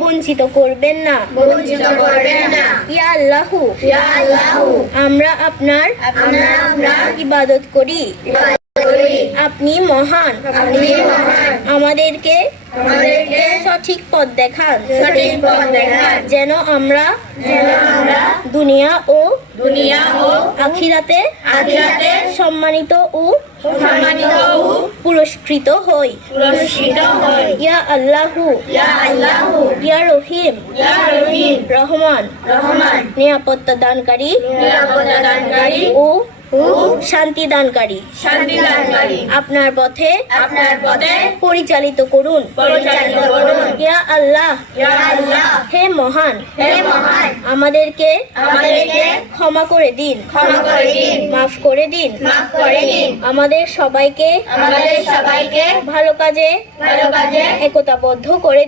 বঞ্চিত করবেন না। ইয়া আল্লাহু আমরা আপনার ইবাদত করি। আপনি মহান। আমাদেরকে সঠিক পথ দেখান যেন আমরা দুনিয়া ও আখিরাতে সম্মানিত ও পুরস্কৃত হই। ইয়া আল্লাহু ইয়া রহিম রহমান নিরাপত্তা দানকারী ও শান্তি দানকারী। আপনার পথে পরিচালিত করুন। ইয়া আল্লাহ হে মহান আমাদেরকে ক্ষমা করে দিন, মাফ করে দিন। আমাদের সবাইকে ভালো কাজে একতাবদ্ধ করে দিন।